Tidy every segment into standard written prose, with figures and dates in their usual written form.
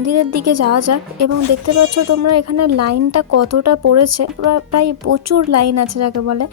মন্দিরের দিকে যাওয়া যাক। এবং দেখতে পাচ্ছ তোমরা এখানে লাইনটা কতটা পড়েছে, প্রায় প্রচুর লাইন আছে যাকে বলে।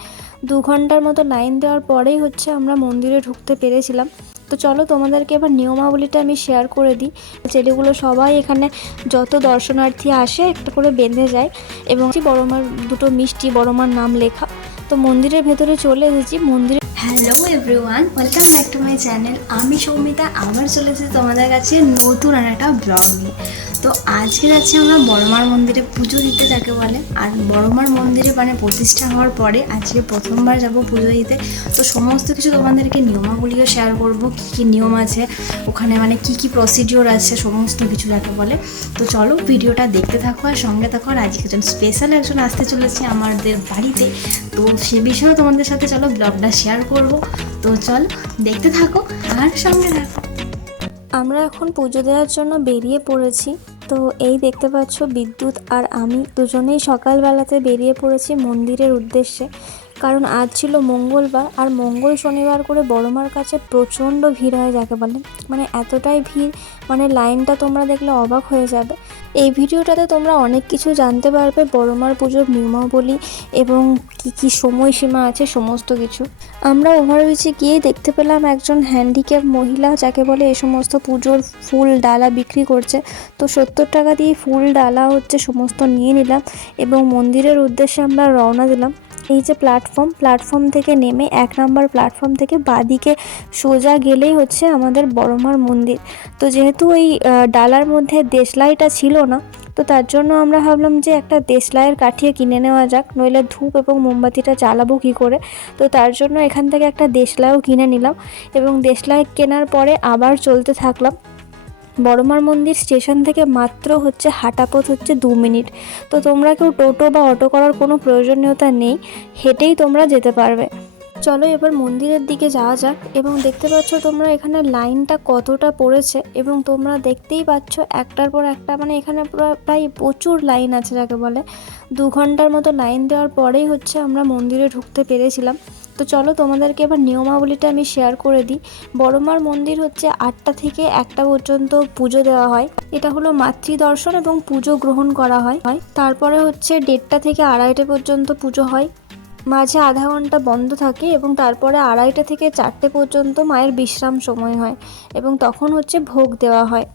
2 ঘন্টার মতো লাইন দেওয়ার পরেই হচ্ছে আমরা মন্দিরে ঢুকতে পেরেছিলাম। তো চলো তোমাদেরকে এবার নিয়মাবলীটা আমি শেয়ার করে দিই। ছেলেগুলো সবাই এখানে যত দর্শনার্থী আসে একটা করে বেঁধে যায় এবং বড় মার দুটো মিষ্টি, বড় মার নাম লেখা। তো মন্দিরের ভেতরে চলে এসেছি। মন্দিরে hello everyone, welcome back to my channel. আমি সৌমিতা, আবার চলে এসেছি তোমাদের কাছে নতুন আর একটা ব্লগ নিয়ে। তো আজকে যাচ্ছি আমরা বড়মার মন্দিরে পুজো দিতে যাকে বলে। আর বড়মার মন্দিরে মানে প্রতিষ্ঠা হওয়ার পরে আজকে প্রথমবার যাব পুজো দিতে। তো সমস্ত কিছু তোমাদেরকে নিয়মাবলীও শেয়ার করব, কী কী নিয়ম আছে ওখানে, মানে কি কি প্রসিডিওর আছে, সমস্ত কিছু যাকে বলে। তো চলো ভিডিওটা দেখতে থাকো আর সঙ্গে থাকো। আর আজকে স্পেশাল একজন আসতে চলেছে আমাদের বাড়িতে, তো সে বিষয়েও তোমাদের সাথে চলো ব্লগটা শেয়ার করব। তো চলো দেখতে থাকো আর সঙ্গে থাকো। আমরা এখন পুজো দেওয়ার জন্য বেরিয়ে পড়েছি। তো এই দেখতে পাচ্ছ বিদ্যুৎ আর আমি দুজনেই সকালবেলাতে বেরিয়ে পড়েছি মন্দিরের উদ্দেশ্যে। কারণ আজ ছিল মঙ্গলবার, আর মঙ্গল শনিবার করে বড়মার কাছে প্রচণ্ড ভিড় হয় যাকে বলে। মানে এতটাই ভিড়, মানে লাইনটা তোমরা দেখলে অবাক হয়ে যাবে। এই ভিডিওটাতে তোমরা অনেক কিছু জানতে পারবে বড়মার পুজোর নিয়মাবলী এবং কী কী সময়সীমা আছে সমস্ত কিছু। আমরা ওভারব্রিজে গিয়ে দেখতে পেলাম একজন হ্যান্ডিক্যাপ মহিলা যাকে বলে এই সমস্ত পুজোর ফুল ডালা বিক্রি করছে। তো 70 টাকা দিয়ে ফুল ডালা হচ্ছে সমস্ত নিয়ে নিলাম এবং মন্দিরের উদ্দেশ্যে আমরা রওনা দিলাম। এই যে প্ল্যাটফর্ম থেকে নেমে 1 নম্বর প্ল্যাটফর্ম থেকে বাঁদিকে সোজা গেলেই হচ্ছে আমাদের বড়মার মন্দির। তো যেহেতু ওই ডালার মধ্যে দেশলাইটা ছিল না, তো তার জন্য আমরা ভাবলাম যে একটা দেশলাইয়ের কাঠিয়ে কিনে নেওয়া যাক, নইলে ধূপ এবং মোমবাতিটা জ্বালাবো কী করে। তো তার জন্য এখান থেকে একটা দেশলাইও কিনে নিলাম এবং দেশলাই কেনার পরে আবার চলতে থাকলাম। বড়মার মন্দির স্টেশন থেকে মাত্র হচ্ছে হাঁটা পথ হচ্ছে 2 মিনিট। তো তোমরা কেউ টোটো বা অটো করার কোনো প্রয়োজনীয়তা নেই, হেঁটেই তোমরা যেতে পারবে। চলো এবার মন্দিরের দিকে যাওয়া যাক। এবং দেখতে পাচ্ছ তোমরা এখানে লাইনটা কতটা পড়েছে এবং তোমরা দেখতেই পাচ্ছ একটার পর একটা, মানে এখানে প্রায় প্রচুর লাইন আছে যাকে বলে। 2 ঘন্টার মতো লাইন দেওয়ার পরেই হচ্ছে আমরা মন্দিরে ঢুকতে পেরেছিলাম। তো চলো তোমাদেরকে এবার নিয়মাবলীটা আমি শেয়ার করে দিই। বড়মার মন্দির হচ্ছে 8টা থেকে 1টা পর্যন্ত পুজো দেওয়া হয়। এটা হলো মাতৃদর্শন এবং পুজো গ্রহণ করা হয়। তারপরে হচ্ছে 1:30 থেকে 2:30 পর্যন্ত পুজো হয়, মাঝে আধা ঘন্টা বন্ধ থাকে এবং তারপরে 2:30 থেকে 4টে পর্যন্ত মায়ের বিশ্রাম সময় হয় এবং তখন হচ্ছে ভোগ দেওয়া হয়।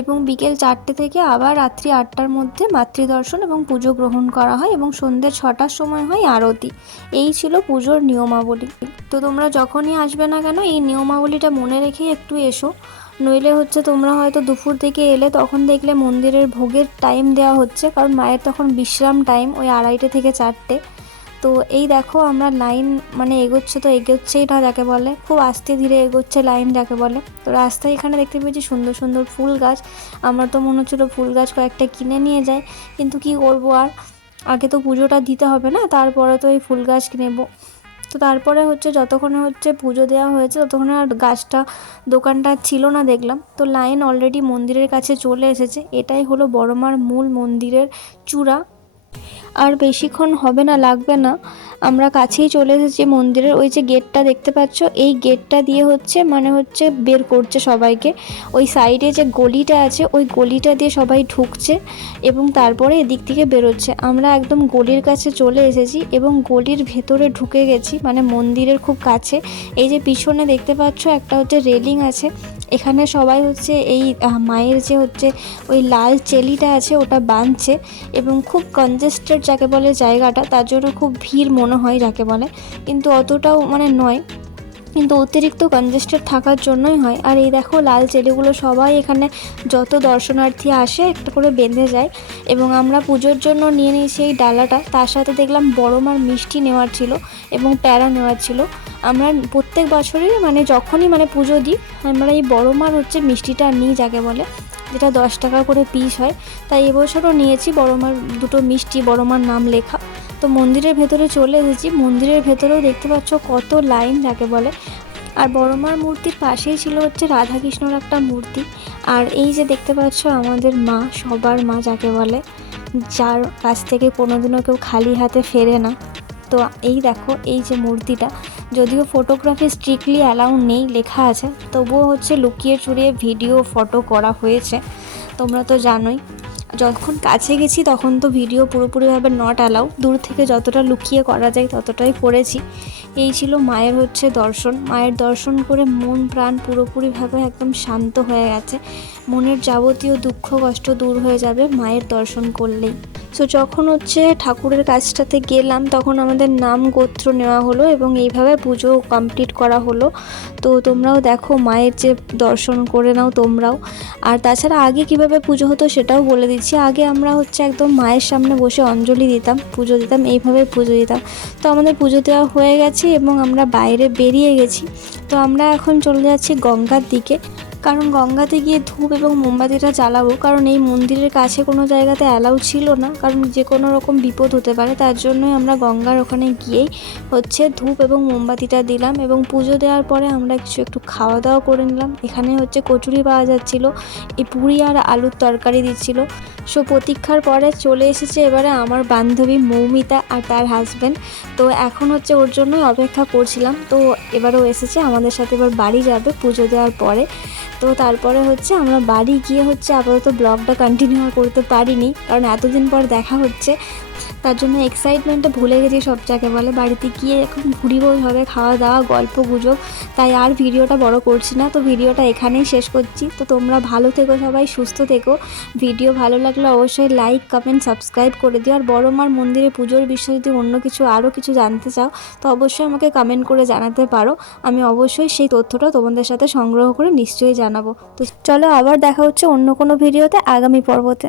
এবং বিকেল 4টে থেকে আবার রাত্রি 8টার মধ্যে মাতৃদর্শন এবং পুজো গ্রহণ করা হয় এবং সন্ধ্যে 6টার সময় হয় আরতি। এই ছিল পুজোর নিয়মাবলী। তো তোমরা যখনই আসবে না কেন এই নিয়মাবলীটা মনে রেখেই একটু এসো, নইলে হচ্ছে তোমরা হয়তো দুপুর থেকে এলে তখন দেখলে মন্দিরের ভোগের টাইম দেওয়া হচ্ছে, কারণ মায়ের তখন বিশ্রাম টাইম ওই 2:30 থেকে 4টে। তো এই দেখো আমরা লাইন মানে এগোচ্ছে, তো এগোচ্ছেই না যাকে বলে, খুব আস্তে ধীরে এগোচ্ছে লাইন যাকে বলে। তো রাস্তায় এখানে দেখতে পেয়েছি সুন্দর সুন্দর ফুল গাছ। আমার তো মনে হচ্ছিলো ফুল গাছ কয়েকটা কিনে নিয়ে যায়, কিন্তু কি করবো আর, আগে তো পুজোটা দিতে হবে না, তারপরে তো এই ফুল গাছ নেবো। তো তারপরে হচ্ছে যতক্ষণে হচ্ছে পুজো দেওয়া হয়েছে ততক্ষণে আর গাছটা দোকানটা ছিল না দেখলাম। তো লাইন অলরেডি মন্দিরের কাছে চলে এসেছে। এটাই হলো বড়মার মূল মন্দিরের চূড়া। আর বেশিক্ষণ হবে না, লাগবে না, আমরা কাছেই চলে এসেছি মন্দিরের। ওই যে গেটটা দেখতে পাচ্ছ, এই গেটটা দিয়ে হচ্ছে মানে হচ্ছে বের করছে সবাইকে। ওই সাইডে যে গলিটা আছে ওই গলিটা দিয়ে সবাই ঢুকছে এবং তারপরে এদিক থেকে বেরোচ্ছে। আমরা একদম গলির কাছে চলে এসেছি এবং গলির ভেতরে ঢুকে গেছি, মানে মন্দিরের খুব কাছে। এই যে পিছনে দেখতে পাচ্ছ একটা হচ্ছে রেলিং আছে, এখানে সবাই হচ্ছে এই মায়ের যে হচ্ছে ওই লাল চেলিটা আছে ওটা বাঁধছে এবং খুব কনজেস্টেড যাকে বলে জায়গাটা, তার জন্য খুব ভিড় মনে হয় যাকে বলে, কিন্তু অতটাও মানে নয়, কিন্তু অতিরিক্ত কনজেস্টেড থাকার জন্যই হয়। আর এই দেখো লাল চেলিগুলো সবাই এখানে যত দর্শনার্থী আসে একটা করে বেঁধে যায় এবং আমরা পুজোর জন্য নিয়ে নিয়েছি এই ডালাটা। তার সাথে দেখলাম বড়মার মিষ্টি নেওয়ার ছিল এবং প্যারা নেওয়ার ছিল। আমরা প্রত্যেক বছরই মানে যখনই মানে পুজো দিই আমরা এই বড়মার হচ্ছে মিষ্টিটা নিই যাকে বলে, যেটা 10 টাকা করে পিস হয়। তাই এবছরও নিয়েছি বড়মার দুটো মিষ্টি, বড়মার নাম লেখা। তো মন্দিরের ভেতরে চলে এসেছি। মন্দিরের ভেতরেও দেখতে পাচ্ছ কত লাইন যাকে বলে। আর বড়মার মূর্তির পাশেই ছিল হচ্ছে রাধাকৃষ্ণর একটা মূর্তি। আর এই যে দেখতে পাচ্ছ আমাদের মা, সবার মা যাকে বলে, যার কাছ থেকে কোনোদিনও কেউ খালি হাতে ফেরে না। তো এই দেখো এই যে মূর্তিটা, যদিও ফটোগ্রাফি স্ট্রিক্টলি অ্যালাউ নেই লেখা আছে, তবুও হচ্ছে লুকিয়ে চুরিয়ে ভিডিও ফটো করা হয়েছে। তো তোমরা তো জানোই। যখন কাছে গেছি তখন তো ভিডিও পুরোপুরিভাবে নট অ্যালাউ, দূর থেকে যতটা লুকিয়ে করা যায় ততটাই করেছি। এই ছিল মায়ের দর্শন। মায়ের দর্শন করে মন প্রাণ পুরোপুরিভাবে একদম শান্ত হয়ে গেছে। মনের যাবতীয় দুঃখ কষ্ট দূর হয়ে যাবে মায়ের দর্শন করলেই। সো যখন ঠাকুরের কাছটাতে গেলাম তখন আমাদের নাম গোত্র নেওয়া হলো এবং এইভাবে পুজো কমপ্লিট করা হলো। তো তোমরাও দেখো, মায়ের যে দর্শন করে নাও তোমরাও। আর তাছাড়া আগে কিভাবে পুজো হতো সেটাও বলে দিচ্ছি। আগে আমরা একদম মায়ের সামনে বসে অঞ্জলি দিতাম, পুজো দিতাম, এইভাবে পুজো দিতাম। তো আমাদের পুজো দেওয়া হয়ে গেছে এবং আমরা বাইরে বেরিয়ে গেছি। তো আমরা এখন চলে যাচ্ছি গঙ্গার দিকে, কারণ গঙ্গাতে গিয়ে ধূপ এবং মোমবাতিটা জ্বালাবো। কারণ এই মন্দিরের কাছে কোনো জায়গাতে অ্যালাউ ছিল না, কারণ যে কোনো রকম বিপদ হতে পারে। তার জন্যই আমরা গঙ্গার ওখানে গিয়েই ধূপ এবং মোমবাতিটা দিলাম। এবং পুজো দেওয়ার পরে আমরা একটু খাওয়া দাওয়া করে নিলাম। এখানে কচুরি পাওয়া যাচ্ছিলো, এই পুরি আর আলুর তরকারি দিচ্ছিল। সো প্রতীক্ষার পরে চলে এসেছে এবারে আমার বান্ধবী মৌমিতা আর তার হাজব্যান্ড। তো এখন ওর জন্যই অপেক্ষা করছিলাম। তো এবারেও এসেছে, আমাদের সাথে এবার বাড়ি যাবে পুজো দেওয়ার পরে। তো তারপরে আমরা বাড়ি গিয়ে আপাতত ব্লগটা কন্টিনিউ করতে পারিনি, কারণ এতদিন পর দেখা হচ্ছে। তার জন্য এক্সাইটমেন্টটা ভুলে গেছি সব জায়গায় বলে। বাড়িতে গিয়ে এখন ঘুরিব, ওইভাবে খাওয়া দাওয়া গল্প গুজব, তাই আর ভিডিওটা বড় করছি না। তো ভিডিওটা এখানেই শেষ করছি। তো তোমরা ভালো থেকো, সবাই সুস্থ থেকো। ভিডিও ভালো লাগলে অবশ্যই লাইক কমেন্ট সাবস্ক্রাইব করে দিও। আর বড় মার মন্দিরে পুজোর বিষয়ে যদি অন্য কিছু আরও কিছু জানতে চাও তো অবশ্যই আমাকে কমেন্ট করে জানাতে পারো। আমি অবশ্যই সেই তথ্যটা তোমাদের সাথে সংগ্রহ করে নিশ্চয়ই জানাবো। তো চলো, আবার দেখা হচ্ছে অন্য কোনো ভিডিওতে আগামী পর্বতে।